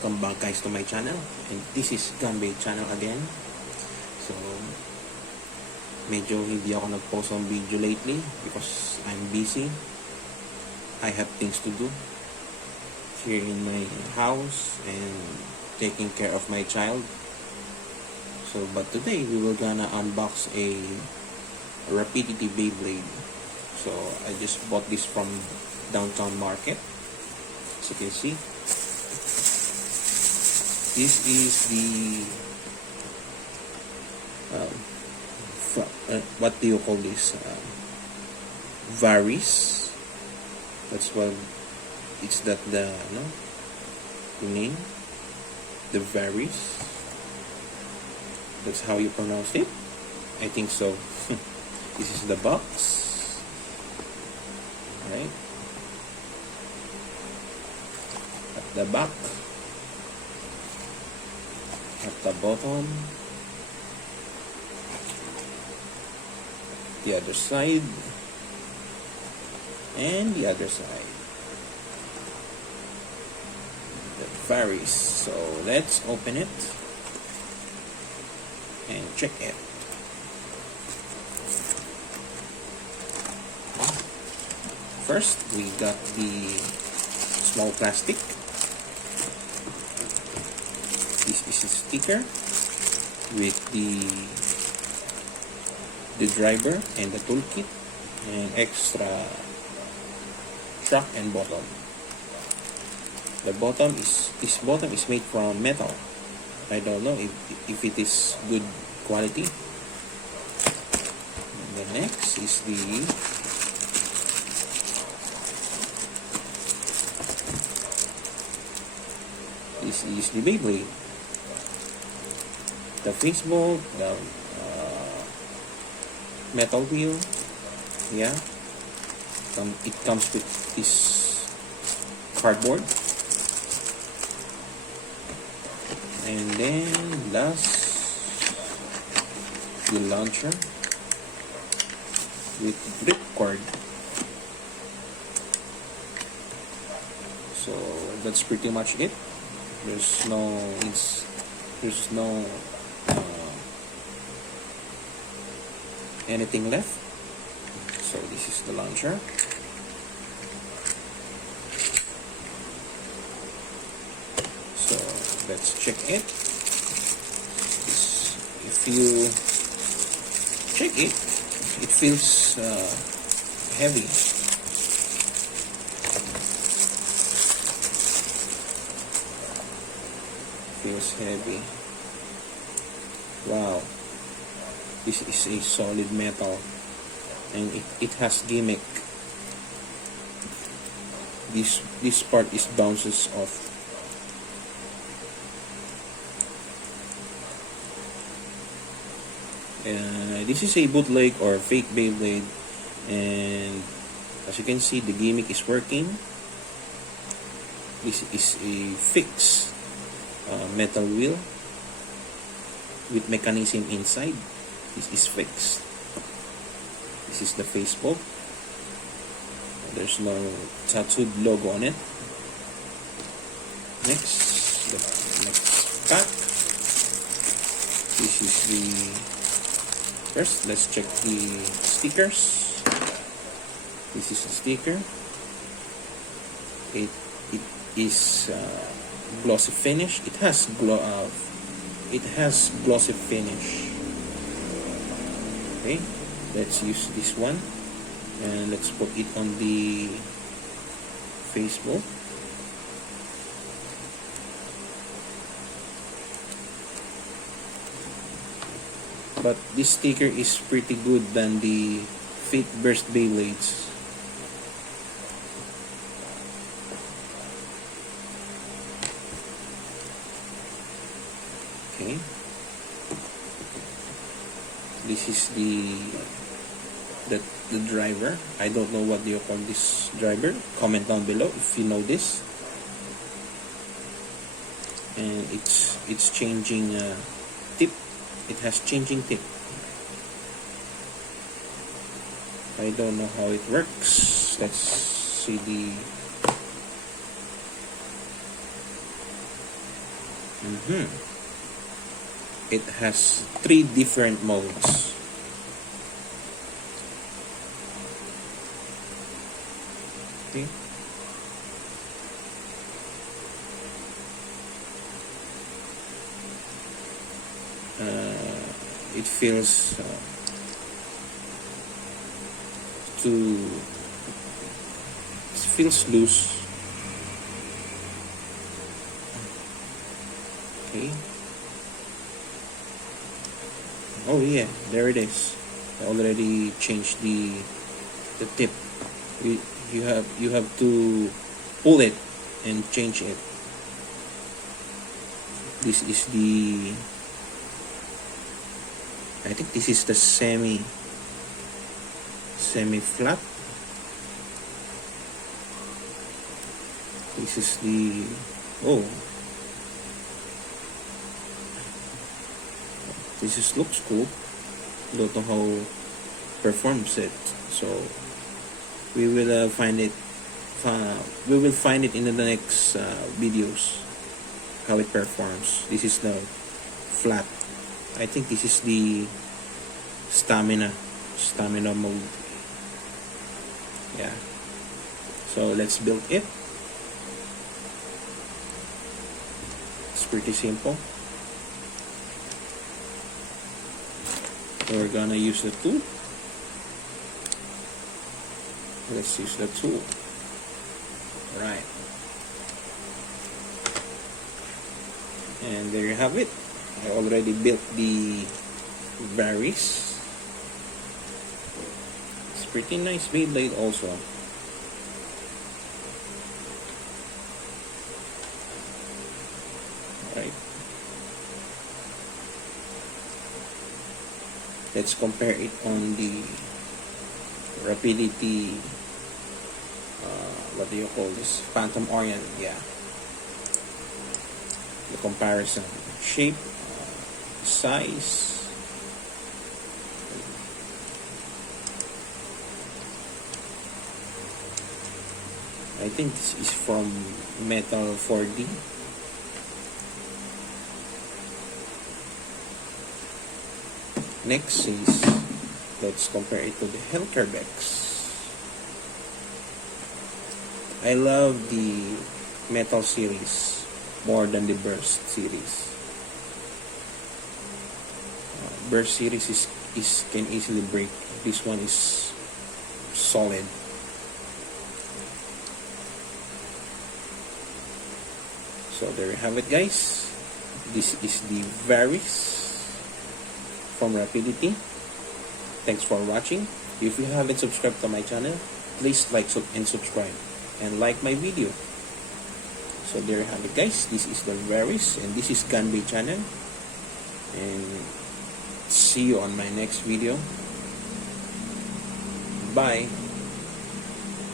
Welcome back guys to my channel, and this is Gambay channel again. So medyo hindi ako nag-post ng video lately because I'm busy. I have things to do here in my house and taking care of my child. So but today we will gonna unbox a Rapidity Beyblade. So I just bought this from downtown market. As you can see, this is the what do you call this? Variaries. That's what it's the name. The Variaries. That's how you pronounce it. I think so. This is the box. Right. At the back. At the bottom, the other side, and the other side. That varies. So let's open it and check it. First, we got the small plastic. This is a sticker with the driver and the toolkit and extra track and bottom. The bottom is this bottom is made from metal. I don't know if it is good quality. And the next is the Beyblade. The Facebook, the metal wheel, yeah. It comes with this cardboard, and then last, the launcher with grip cord. So that's pretty much it. There's no anything left. So this is the launcher. So let's check it. If you check it, it feels heavy. Feels heavy. Wow. This is a solid metal, and it has gimmick. This part is bounces off. This is a bootleg or fake Beyblade, and as you can see, the gimmick is working. This is a fixed metal wheel with mechanism inside. This is fixed. This is the Facebook. There's no tattooed logo on it. Next, the next pack. This is the first. Let's check the stickers. This is the sticker. It is glossy finish. It has glossy finish. Okay, let's use this one and let's put it on the Facebook. But this sticker is pretty good than the fake burst Beyblades. Okay. This is the driver. I don't know what do you call this driver. Comment down below if you know this. And it's changing tip. It has changing tip. I don't know how it works. Let's see the It has 3 different modes. Okay. It feels loose. Okay. Oh yeah, there it is. I already changed the tip. You have to pull it and change it. This is the, I think this is the semi flat. This is the, oh, this is looks cool. Don't know how performs it. So we will find it in the next videos how it performs. This is the flat. I think this is the stamina mode. Yeah. So let's build it. It's pretty simple. We're gonna use the tool. Let's use the tool. Right. And there you have it. I already built the Variaries. It's pretty nice Beyblade also. Right. Let's compare it on the Rapidity, what do you call this? Phantom Orient, yeah. The comparison. Shape, size. I think this is from Metal 4D. Next is, let's compare it to the Gimmicks. I love the Metal series more than the Burst series. Burst series is can easily break. This one is solid. So there you have it, guys. This is the Variaries from Rapidity. Thanks for watching. If you haven't subscribed to my channel, please like and subscribe and like my video. So there you have it, guys. This is the Variaries and this is Gunbay channel, and see you on my next video. Bye.